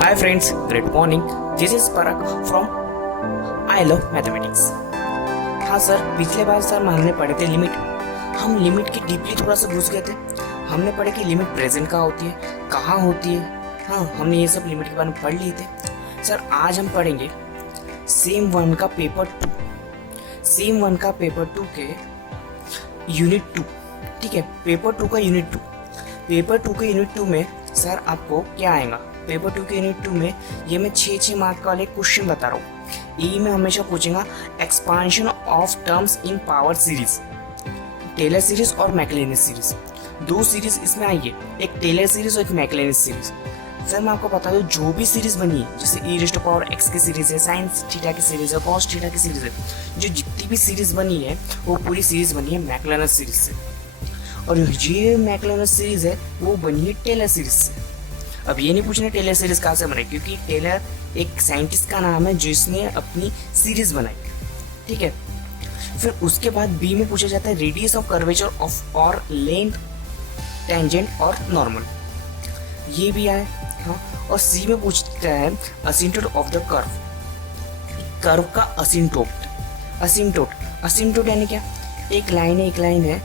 Hi friends, great morning. This is Parag from I Love Mathematics. हाँ sir, पिछले बार sir हमने पढ़े थे लिमिट। हम लिमिट की डीपली थोड़ा सा घुस गए थे। हमने पढ़े कि लिमिट प्रेजेंट कहाँ होती है, कहाँ होती है। हाँ, हमने ये सब लिमिट के बारे में पढ़ लिए थे। सर आज हम पढ़ेंगे सेम वन का पेपर 2, सेम वन का पेपर 2 के यूनिट 2। ठीक है, पेपर 2 का यूनिट 2। पेपर 2 के यूनिट 2 में सर आपको क्या आएगा? पेपर 2 के यूनिट 2 में ये मैं 6 मार्क वाले क्वेश्चन बता रहा हूँ। ई में हमेशा पूछेगा expansion of terms in power series, Taylor series और मैक्लेनिस सीरीज। दो सीरीज इसमें आई है, एक टेलर सीरीज और एक मैक्लेनिस सीरीज। सर मैं आपको बता दूं, जो भी सीरीज बनी है, जैसे ई रेस्ट पावर एक्स की सीरीज है, साइंस थीटा की सीरीज है, कॉस थीटा की सीरीज है, जो जितनी भी सीरीज बनी है वो पूरी सीरीज बनी है मैक्लेनिस सीरीज से। और ये मैक्लेनिस सीरीज है वो बनी है टेलर सीरीज से। अब ये नहीं पूछना टेलर सीरीज कहाँ से बनाई, क्योंकि टेलर एक साइंटिस्ट का नाम है जिसने अपनी सीरीज बनाई। ठीक है, फिर उसके बाद बी में पूछा जाता है रेडियस ऑफ कर्वेचर ऑफ और लेंथ टेंजेंट और नॉर्मल, ये भी आए। हाँ, और सी में पूछता है असिम्प्टोट ऑफ द कर्व, कर्व का असिम्प्टोट। असिम्प्टोट यानी क्या? एक लाइन है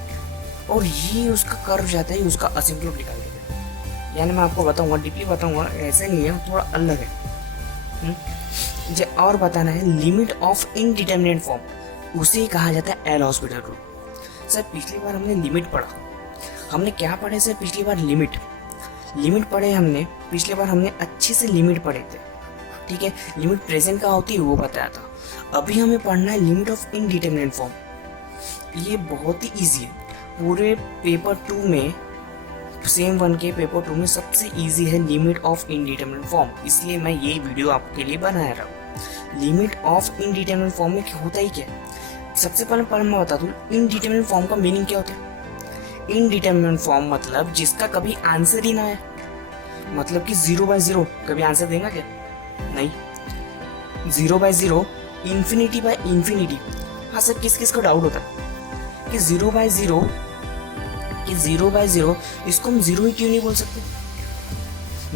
और ये उसका कर्व जाता है, उसका असिम्प्टोट निकाल देते हैं। यानी मैं आपको बताऊंगा, डीपली बताऊंगा, ऐसा नहीं है, थोड़ा अलग है। और बताना है लिमिट ऑफ इनडिटरमिनेट फॉर्म, उसे कहा जाता है एल हॉस्पिटल रूल। सर पिछली बार हमने लिमिट पढ़ा, हमने क्या पढ़े सर? पिछली बार लिमिट पढ़े हमने, पिछले बार हमने अच्छे से लिमिट पढ़े थे। ठीक है, लिमिट प्रेजेंट का होती है वो बताया था। अभी हमें पढ़ना है लिमिट ऑफ इनडिटरमिनेट फॉर्म। ये बहुत ही ईजी है, पूरे पेपर 2 में, सेम वन के पेपर 2 में सबसे इजी है लिमिट ऑफ इनडिटरमिनेट फॉर्म, इसलिए मैं ये वीडियो आपके लिए बनाया रहा हूँ। लिमिट ऑफ इनडिटरमिनेट फॉर्म में होता ही क्या है? सबसे पहले मैं बता दूँ इनडिटरमिनेट फॉर्म का मीनिंग क्या होता है। इनडिटरमिनेट फॉर्म मतलब जिसका कभी आंसर ही ना है, मतलब कि 0/0 कभी आंसर देगा क्या? नहीं। 0/0, इन्फिनिटी बाय इन्फिनिटी। हाँ सर, किस को डाउट होता है कि 0/0 इसको हम 0 ही क्यों नहीं बोल सकते?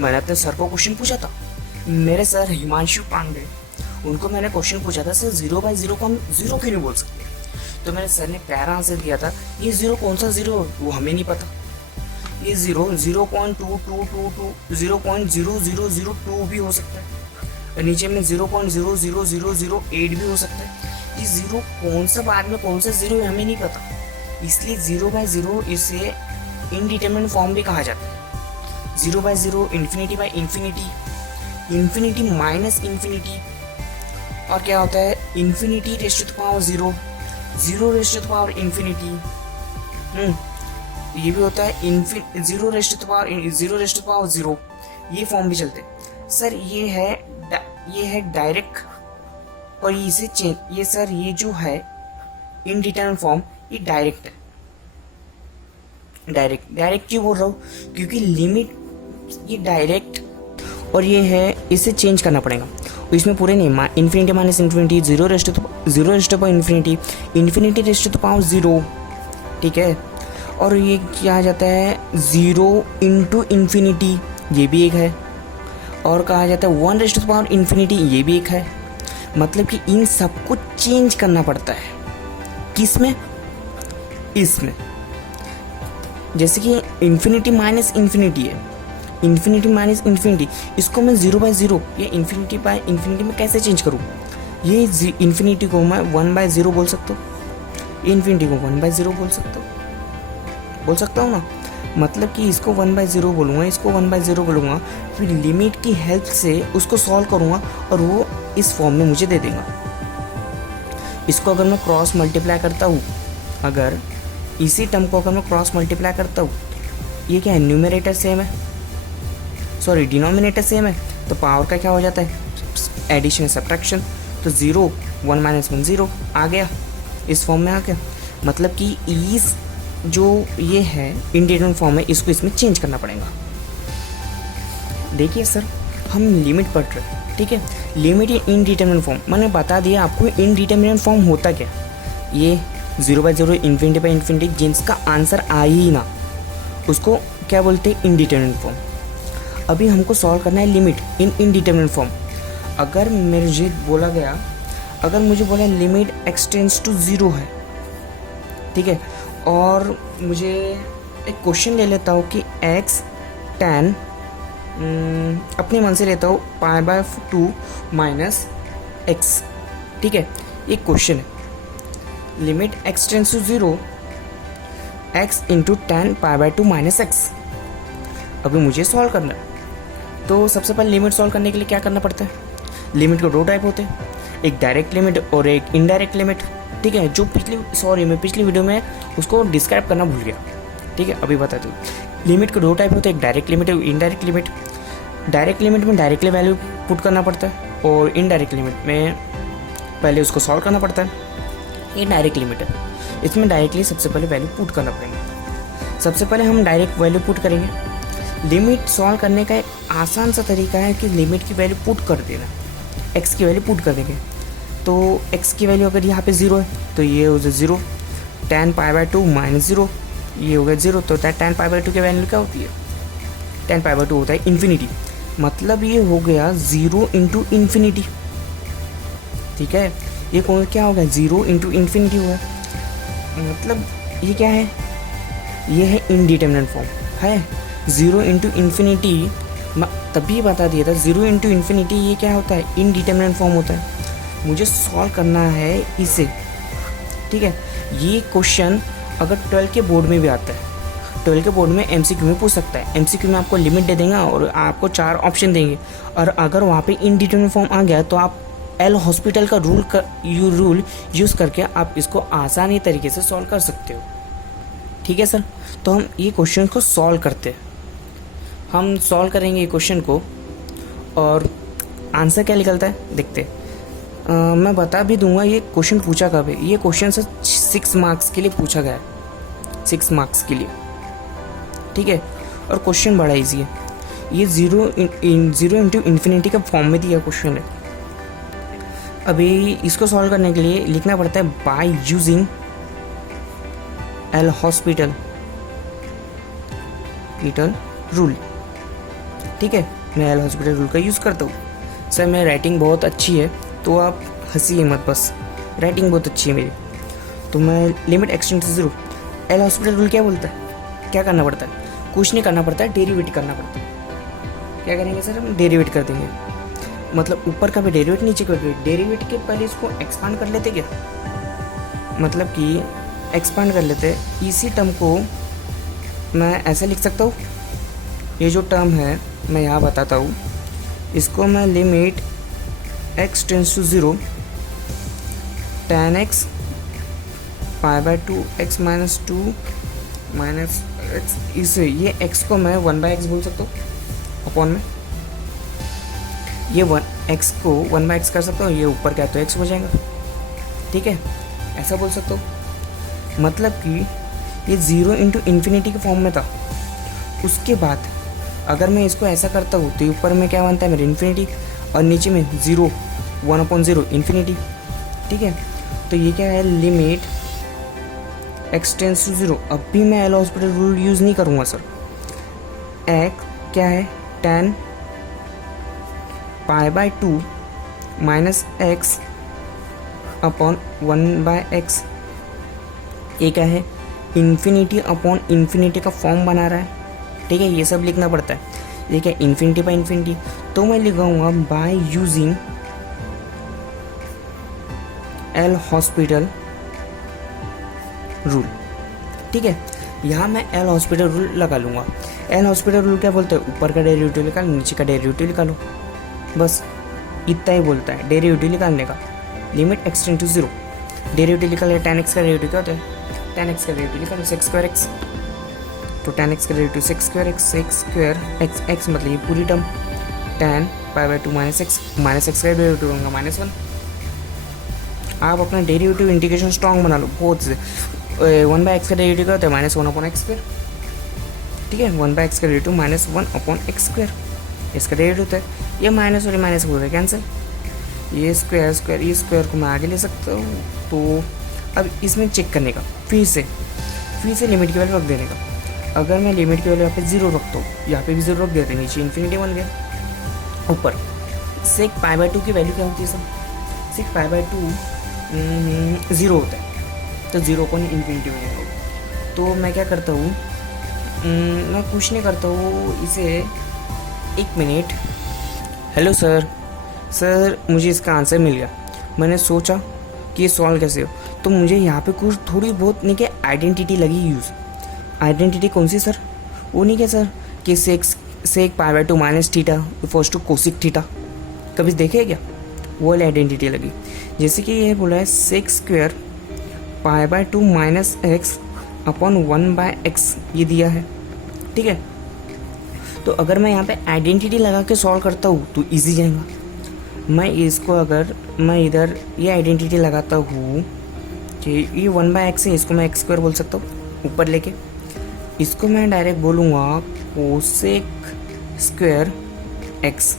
मैंने अपने सर को क्वेश्चन पूछा था, मेरे सर हिमांशु पांडे, उनको मैंने क्वेश्चन पूछा था सर 0/0 को हम 0 क्यों नहीं बोल सकते? तो मेरे सर ने प्यारा आंसर दिया था, ये 0 कौन सा 0 वो हमें नहीं पता। ये 0.2222 0.0002 भी हो सकता है, और नीचे में 0.00008 भी हो सकता है। ये 0 कौन सा बाद में कौन सा 0 हमें नहीं पता, इसलिए 0/0 इसे इनडिटरमिनेट फॉर्म भी कहा जाता है। 0/0, infinity by infinity, infinity minus infinity, और क्या होता है infinity raise to the power 0, 0 raise to the power infinity. ये भी होता है 0 रेज़ टू द पावर 0, ये फॉर्म भी चलते हैं। सर ये है डायरेक्ट, और इसे चेंज, ये सर ये जो है इनडिटरमिनेट फॉर्म ये डायरेक्ट है। डायरेक्ट क्यों बोल रहा हूँ? क्योंकि लिमिट ये डायरेक्ट, और ये है इसे चेंज करना पड़ेगा। तो इसमें पूरे नहीं, infinity minus infinity, 0 raise to the power infinity, infinity raise to the power 0। ठीक है, और ये क्या आ जाता है 0 इंटू इन्फिनिटी, ये भी एक है, और कहा जाता है 1 raise to the power infinity, ये भी एक है। मतलब कि इन सबको चेंज करना पड़ता है। किस में? इसमें। जैसे कि इन्फिनिटी माइनस इन्फिनिटी है, इन्फिनिटी माइनस इन्फिनिटी, इसको मैं 0/0 या इन्फिनिटी बाय इन्फिनिटी में कैसे चेंज करूँ? ये इन्फिनिटी को मैं 1/0 बोल सकता हूँ, इन्फिनिटी को 1/0 बोल सकता हूँ ना। मतलब कि इसको 1/0 बोलूँगा, इसको 1/0 बोलूँगा, फिर लिमिट की हेल्प से उसको सॉल्व करूँगा और वो इस फॉर्म में मुझे दे देगा। इसको अगर मैं क्रॉस मल्टीप्लाई करता हूँ, अगर इसी टर्म को अगर मैं क्रॉस मल्टीप्लाई करता हूँ, ये क्या है, न्यूमरेटर सेम है, सॉरी डिनोमिनेटर सेम है, तो पावर का क्या हो जाता है, एडिशन सब्ट्रैक्शन। तो 0 1 - 1 0 आ गया, इस फॉर्म में आ गया। मतलब कि इस जो ये है इनडिटरमिनेट फॉर्म है, इसको इसमें चेंज करना पड़ेगा। देखिए सर, हम लिमिट पढ़ रहे हैं, ठीक है, लिमिट इनडिटरमिनेट फॉर्म मैंने बता दिया आपको। इनडिटरमिनेट फॉर्म होता क्या? ये 0/0, इन्फिनिटी बाय इन्फिनिटी, जिसका आंसर आ ही ना, उसको क्या बोलते हैं, इनडिटरमिनेट फॉर्म। अभी हमको सॉल्व करना है लिमिट इन इनडिटरमिनेट फॉर्म। अगर मुझे बोला गया, अगर मुझे बोला लिमिट x टेंड्स टू 0 है, ठीक है, और मुझे एक क्वेश्चन ले लेता हूँ कि x tan अपने मन से लेता हूँ π/2 माइनस x, ठीक है, एक क्वेश्चन है limit x tends to 0 x into tan π/2 minus x। अभी मुझे सॉल्व करना है, तो सबसे पहले लिमिट सॉल्व करने के लिए क्या करना पड़ता है, लिमिट के दो टाइप होते हैं, एक डायरेक्ट लिमिट और एक इनडायरेक्ट लिमिट, ठीक है, जो मैं पिछली वीडियो में उसको डिस्क्राइब करना भूल गया, ठीक है, अभी बता दूँ। लिमिट के दो टाइप होते हैं, एक डायरेक्ट लिमिट और इनडायरेक्ट लिमिट। डायरेक्ट लिमिट में डायरेक्टली वैल्यू पुट करना पड़ता है और इनडायरेक्ट लिमिट में पहले उसको सॉल्व करना पड़ता है। ये डायरेक्ट लिमिट है, इसमें डायरेक्टली सबसे पहले वैल्यू पुट करना पड़ेगा। सबसे पहले हम डायरेक्ट वैल्यू पुट करेंगे। लिमिट सॉल्व करने का एक आसान सा तरीका है कि लिमिट की वैल्यू पुट कर देना, x की वैल्यू पुट कर देंगे। तो x की वैल्यू अगर यहाँ पे 0 है तो ये हो जाए 0, tan π/2 माइनस 0, ये हो गया 0, तो tan π/2 की वैल्यू क्या होती है, tan π/2 होता है इन्फिनिटी, मतलब ये हो गया 0 इंटू इन्फिनिटी, ठीक है, ये कौन क्या हो गया 0 इंटू इन्फिनिटी हुआ, मतलब ये क्या है, ये है इनडिटरमिनेट फॉर्म है। 0 इंटू इन्फिनिटी तभी बता दिया था, 0 इंटू इन्फिनिटी ये क्या होता है, इनडिटरमिनेट फॉर्म होता है। मुझे सॉल्व करना है इसे, ठीक है। ये क्वेश्चन अगर 12 के बोर्ड में भी आता है, 12 के बोर्ड में MCQ में पूछ सकता है। MCQ में आपको लिमिट दे देंगे और आपको 4 ऑप्शन देंगे, और अगर वहाँ पे इनडिटरमिनेट फॉर्म आ गया तो आप एल हॉस्पिटल का रूल यूज़ करके आप इसको आसानी तरीके से सॉल्व कर सकते हो, ठीक है सर। तो हम ये क्वेश्चन को सॉल्व करते हैं, हम सॉल्व करेंगे ये क्वेश्चन को, और आंसर क्या निकलता है देखते हैं। मैं बता भी दूंगा ये क्वेश्चन पूछा कब है। ये क्वेश्चन से 6 मार्क्स के लिए पूछा गया है, 6 मार्क्स के लिए, ठीक है, और क्वेश्चन बड़ा इजी है। ये 0 इंटू इन्फिनिटी का फॉर्म में दिया क्वेश्चन है। अभी इसको सॉल्व करने के लिए लिखना पड़ता है bye using L hospital rule, ठीक है। मैं एल हॉस्पिटल रूल का यूज़ करता हूँ। सर मेरी राइटिंग बहुत अच्छी है तो आप हंसिए मत, बस राइटिंग बहुत अच्छी है मेरी। तो मैं limit x tends to 0, L hospital rule क्या बोलता है, क्या करना पड़ता है, कुछ नहीं करना पड़ता है, डेरिवेट करना पड़ता है। क्या करेंगे सर, हम डेरिवेट कर देंगे, मतलब ऊपर का भी डेरिवेट नीचे का भी डेरिवेट के पहले इसको एक्सपांड कर लेते क्या, मतलब कि एक्सपांड कर लेते। इसी टर्म को मैं ऐसे लिख सकता हूँ, ये जो टर्म है मैं यहाँ बताता हूँ, इसको मैं limit x tends to 0 tan x π/2 x minus 2 minus x, इसे ये x को मैं 1/x बोल सकता हूँ अपॉन में, ये x को 1/x कर सकता हूँ, ये ऊपर क्या तो x हो जाएगा, ठीक है, ऐसा बोल सकता हूँ। मतलब कि ये 0 इंटू इन्फिनिटी के फॉर्म में था। उसके बाद अगर मैं इसको ऐसा करता हूँ तो ऊपर में क्या बनता है मेरे इन्फिनिटी, और नीचे में 0 1/0 इन्फिनिटी, ठीक है। तो ये क्या है, लिमिट x टेंड्स टू 0। अब भी मैं एल हॉस्पिटल रूल यूज़ नहीं करूँगा सर। x क्या है, tan π/2 minus x upon 1/x, ये क्या है, इन्फिनिटी अपॉन इन्फिनिटी का फॉर्म बना रहा है, ठीक है, ये सब लिखना पड़ता है। ये क्या, इन्फिनिटी बाई इन्फिनिटी, तो मैं लिखाऊंगा by using L hospital rule, ठीक है। यहाँ मैं एल हॉस्पिटल रूल लगा लूँगा। एल हॉस्पिटल रूल क्या बोलते हैं, ऊपर का डेरिवेटिव निकालो, नीचे का डेरिवेटिव निकालो, बस इतना ही बोलता है डेरिवेटिव निकालने का। Limit x tends to 0, derivative निकाल, tan x का डेरिवेटिव क्या होता है, tan x का डेरिवेटिव निकालो sec²x, तो tan x का डेरिवेटिव sec² x मतलब ये पूरी टर्म, tan π/2 माइनस x का डेरिवेटिव होगा -1। आप अपना डेरिवेटिव इंटीग्रेशन स्ट्रॉन्ग बना लो बहुत से। 1/x का डेरिवेटिव क्या होता है, -1/x², ठीक है, 1/x का डेरिवेटिव -1/x², इसका डेरिवेटिव होता है, ये माइनस और माइनस हो गया कैंसिल, ये स्क्वायर को मैं आगे ले सकता हूँ। तो अब इसमें चेक करने का, फिर से लिमिट की वैल्यू रख देने का। अगर मैं लिमिट की वैल्यू यहाँ पे 0 रखता हूँ, यहाँ पे भी 0 रख देते, नीचे इन्फिनिटी बन गया। ऊपर सेक पाई बाय 2 की वैल्यू क्या होती है सर? सेक पाई बाय 2 0 होता है, तो 0 को इन्फिनिटी में लेगा। तो मैं क्या करता हूँ, मैं कुछ नहीं करता हूँ इसे, 1 मिनट। हेलो सर, सर मुझे इसका आंसर मिल गया। मैंने सोचा कि ये सॉल्व कैसे हो, तो मुझे यहाँ पे कुछ थोड़ी बहुत नहीं क्या आइडेंटिटी लगी यूज़। आइडेंटिटी कौन सी सर? वो नहीं क्या सर कि sec pi by 2 minus theta equals to cosec theta, कभी देखे क्या? वो वाली आइडेंटिटी लगी। जैसे कि ये बोला है sec square pi by 2 minus x upon 1 by x, ये दिया है, ठीक है। तो अगर मैं यहाँ पे आइडेंटिटी लगा के सॉल्व करता हूँ तो इजी जाएगा। मैं इसको अगर मैं इधर ये आइडेंटिटी लगाता हूँ कि ये 1 बाय एक्स है, इसको मैं एक्स स्क्वायर बोल सकता हूँ ऊपर लेके। इसको मैं डायरेक्ट बोलूँगा कोसेक स्क्वायर एक्स।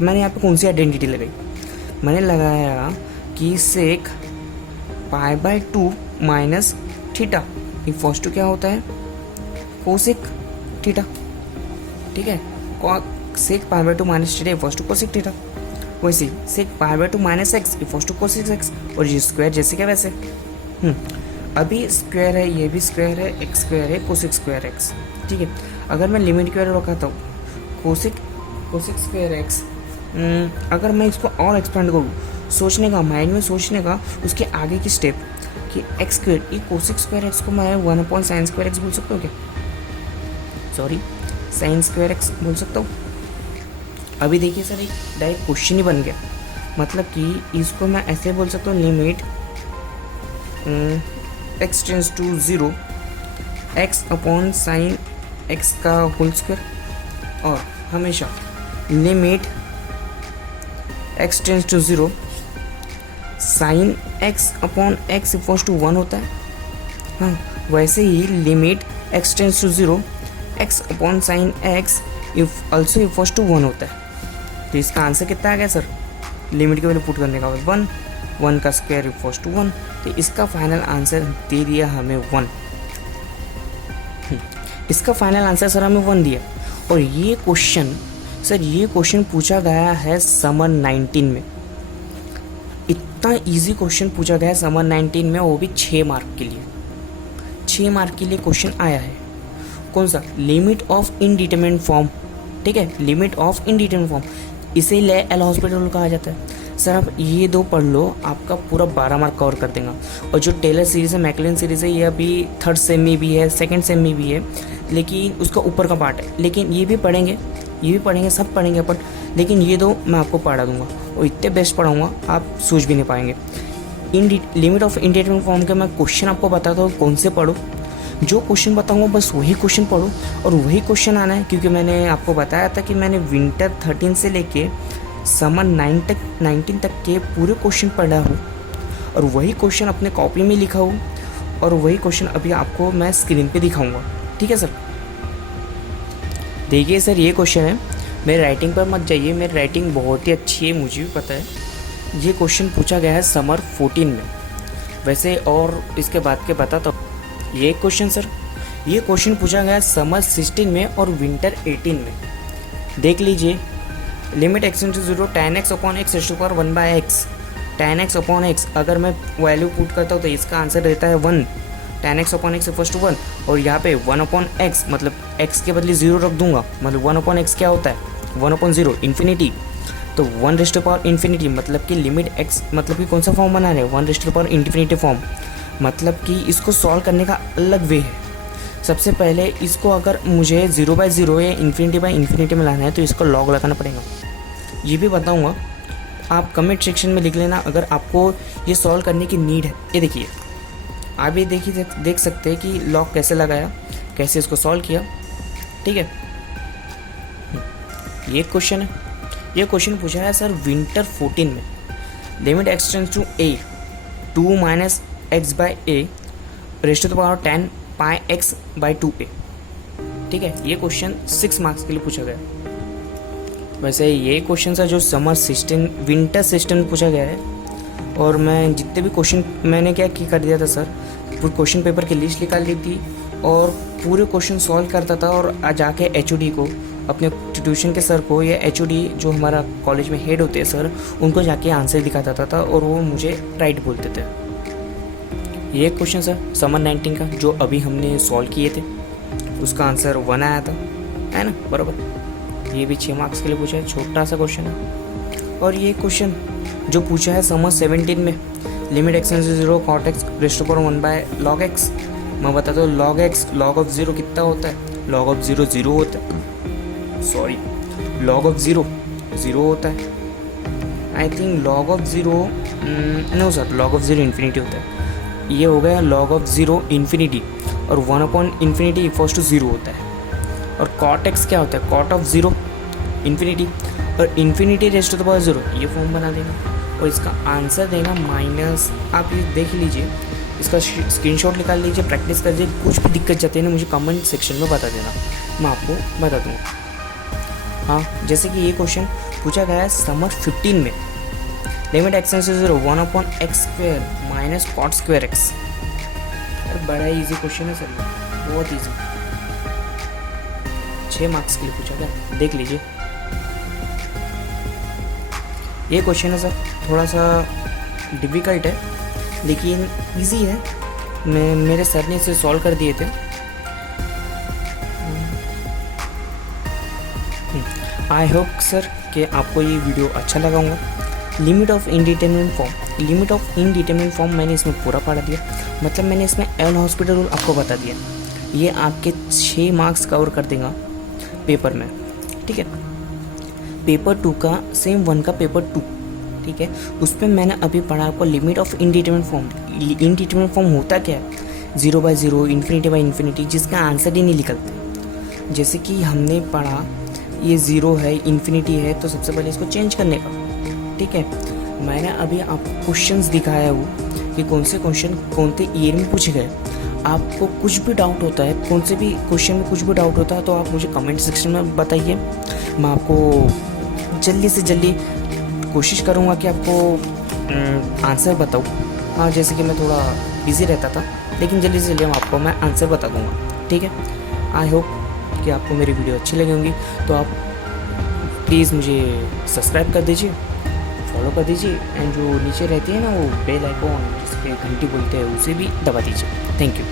मैंने यहाँ पे कौन सी आइडेंटिटी लगाई? मैंने लगाया कि sec pi by 2 minus theta equals to क्या होता है? कोसेक थीटा, ठीक है। Sec pi by 2 minus theta equals to cosec theta. वैसे sec pi by 2 minus x equals to cosec x, और ये स्क्वायर जैसे क्या वैसे। अभी स्क्वायर है, ये भी स्क्वायर है, एक्स स्क्वायर है, कोसेक स्क्वायर एक्स, ठीक है। अगर मैं लिमिट की वैल्यू रखाता हूँ कोसेक स्क्वायर एक्स, अगर मैं इसको और एक्सपेंड करूँ, सोचने का, माइंड में सोचने का, उसके आगे की स्टेप कि एक्स स्क्वायर, ये कोसेक स्क्वायर एक्स को मैं 1 अपॉन साइन स्क्वायर एक्स बोल सकता हूँ क्या? सॉरी, साइन स्क्वायर एक्स बोल सकता हूँ। अभी देखिए सर, एक डायरेक्ट क्वेश्चन ही बन गया। मतलब कि इसको मैं ऐसे बोल सकता हूँ, limit x tends to 0 x upon sine x का होल स्क्वायर, और हमेशा limit x tends to 0 sine x upon x equals to 1 होता है। हाँ, वैसे ही limit x tends to 0 x upon sine x if also equals to 1 होता है। तो इसका आंसर कितना आ गया सर? लिमिट की वैल्यू पुट करने का बाद 1 का स्क्वायर इक्वल्स टू 1। तो इसका फाइनल आंसर दे दिया हमें 1। इसका फाइनल आंसर सर हमें 1 दिया। और ये क्वेश्चन पूछा गया है समर 19 में। इतना इजी क्वेश्चन पूछा गया है समर 19 में, वो भी 6 मार्क के लिए। 6 मार्क के लिए क्वेश्चन आया है। कौन सा? लिमिट ऑफ इनडिटरमिनेट फॉर्म, ठीक है, लिमिट ऑफ इनडिटरमिनेट फॉर्म। इसे एल हॉस्पिटल कहा जाता है। सर आप ये 2 पढ़ लो, आपका पूरा 12 मार्क कवर कर देगा। और जो टेलर सीरीज़ है, मैकलेन सीरीज़ है, ये अभी 3rd सेम में भी है, 2nd सेम में भी है, लेकिन उसका ऊपर का पार्ट है। लेकिन ये भी पढ़ेंगे, सब पढ़ेंगे अपन। लेकिन ये 2 मैं आपको पढ़ा दूंगा, और इतने बेस्ट पढ़ाऊँगा आप सोच भी नहीं पाएंगे। लिमिट ऑफ इनडिटरमिनेट फॉर्म के मैं क्वेश्चन आपको बताता हूँ कौन से पढ़ो। जो क्वेश्चन बताऊँगा बस वही क्वेश्चन पढ़ो, और वही क्वेश्चन आना है। क्योंकि मैंने आपको बताया था कि मैंने विंटर 13 से लेके समर 19 तक के पूरे क्वेश्चन पढ़ा हूँ, और वही क्वेश्चन अपने कॉपी में लिखा हूँ, और वही क्वेश्चन अभी आपको मैं स्क्रीन पे दिखाऊंगा, ठीक है सर। देखिए सर, ये क्वेश्चन है, मेरे राइटिंग पर मत जाइए, मेरी राइटिंग बहुत ही अच्छी है, मुझे भी पता है। ये क्वेश्चन पूछा गया है समर 14 में वैसे, और इसके बाद के बताता हूँ। ये क्वेश्चन सर, ये क्वेश्चन पूछा गया है समर 16 में और विंटर 18 में। देख लीजिए, limit x into 0 tan x upon x raise to power 1 by x, tan x upon x. अगर मैं वैल्यू पुट करता हूँ तो इसका आंसर रहता है 1, tan x upon x equals to 1। और यहाँ पे 1 अपॉन एक्स, मतलब x के बदले 0 रख दूंगा, मतलब 1 अपॉन एक्स क्या होता है? 1 अपॉन 0 इन्फिनिटी। तो 1 रेज़ टू पावर इन्फिनिटी, मतलब कि लिमिट x, मतलब कि कौन सा फॉर्म बना रहे हैं? 1 raise to power infinity form. मतलब कि इसको सॉल्व करने का अलग वे है। सबसे पहले इसको अगर मुझे 0/0 या इन्फिनिटी में लाना है तो इसको लॉग लगाना पड़ेगा। ये भी बताऊंगा, आप कमेंट सेक्शन में लिख लेना अगर आपको ये सॉल्व करने की नीड है। ये देखिए, आप ये देखिए, देख सकते हैं कि लॉग कैसे लगाया, कैसे इसको सॉल्व किया, ठीक है। ये क्वेश्चन है, ये क्वेश्चन पूछा है सर विंटर 14 में। Limit x tends to a 2 minus x by a raise to the power 10 pi x by 2a, ठीक है। ये क्वेश्चन 6 मार्क्स के लिए पूछा गया। वैसे ये क्वेश्चन है जो समर 16 विंटर 16 में पूछा गया है। और मैं जितने भी क्वेश्चन मैंने क्या कर दिया था सर, पूरे क्वेश्चन पेपर की लिस्ट निकाल ली थी, और पूरे क्वेश्चन सॉल्व करता था और जाके एचओडी को, अपने ट्यूशन के सर को या एचओडी जो हमारा कॉलेज में हेड होते हैं सर, उनको जाके आंसर दिखाता था और वो मुझे राइट बोलते थे। ये क्वेश्चन सर समर 19 का जो अभी हमने सॉल्व किए थे, उसका आंसर 1 आया था, है ना, बराबर। ये भी 6 मार्क्स के लिए पूछा है, छोटा सा क्वेश्चन है। और ये क्वेश्चन जो पूछा है समर 17 में, limit x tends to 0 cot x raised to power 1 by log x. मैं बताता हूँ लॉग एक्स, लॉग ऑफ 0 कितना होता है? लॉग ऑफ 0 0 होता है, सॉरी, लॉग ऑफ 0 0 होता है। I think log of 0 no sir, log of 0 infinity होता है। ये हो गया लॉग ऑफ 0 इन्फिनिटी, और 1/∞ इक्वल्स टू 0 होता है। और कॉट एक्स क्या होता है? कॉट ऑफ 0 इन्फिनिटी, और infinity raised to the power 0, ये फॉर्म बना देना और इसका आंसर देना माइनस। आप ये देख लीजिए, इसका स्क्रीनशॉट निकाल लीजिए, प्रैक्टिस कर लीजिए। कुछ भी दिक्कत जाती है ना, मुझे कमेंट सेक्शन में बता देना, मैं आपको बता दूँगा। हाँ, जैसे कि ये क्वेश्चन पूछा गया है समर 15 में, limit x tends to 0 1/x² minus cot square x. बड़ा ही ईजी क्वेश्चन है सर, बहुत ईजी, 6 मार्क्स के लिए पूछा गया, देख लीजिए। ये क्वेश्चन है सर, थोड़ा सा डिफ़िकल्ट है लेकिन इजी है। मेरे सर ने इसे सॉल्व कर दिए थे। आई होप सर कि आपको ये वीडियो अच्छा लगा होगा। Limit of indeterminate form, limit of indeterminate form मैंने इसमें पूरा पढ़ा दिया, मतलब मैंने इसमें एल हॉस्पिटल रूल आपको बता दिया। ये आपके 6 मार्क्स कवर कर देगा पेपर में, ठीक है। पेपर 2 का सेम 1 का पेपर 2, ठीक है, उस पर मैंने अभी पढ़ा आपको limit of indeterminate form. Indeterminate form होता क्या है? 0/0 इन्फिनिटी, जिसका आंसर ही नहीं निकलता। जैसे कि हमने पढ़ा ये 0 है, इन्फिनिटी है, तो सबसे पहले इसको चेंज करने का, ठीक है। मैंने अभी आपको क्वेश्चंस दिखाया हूँ कि कौन से क्वेश्चन कौन से ईयर में पूछे गए। आपको कुछ भी डाउट होता है, कौन से भी क्वेश्चन में कुछ भी डाउट होता है, तो आप मुझे कमेंट सेक्शन में बताइए। मैं आपको जल्दी से जल्दी कोशिश करूँगा कि आपको आंसर बताऊँ। हाँ, जैसे कि मैं थोड़ा बिज़ी रहता था, लेकिन जल्दी से जल्दी आपको मैं आंसर बता दूँगा, ठीक है। आई होप कि आपको मेरी वीडियो अच्छी लगी होंगी, तो आप प्लीज़ मुझे सब्सक्राइब कर दीजिए, फॉलो कर दीजिए, एंड जो नीचे रहती है ना वो बेल आइकॉन जिस पे घंटी बोलते हैं, उसे भी दबा दीजिए। Thank you.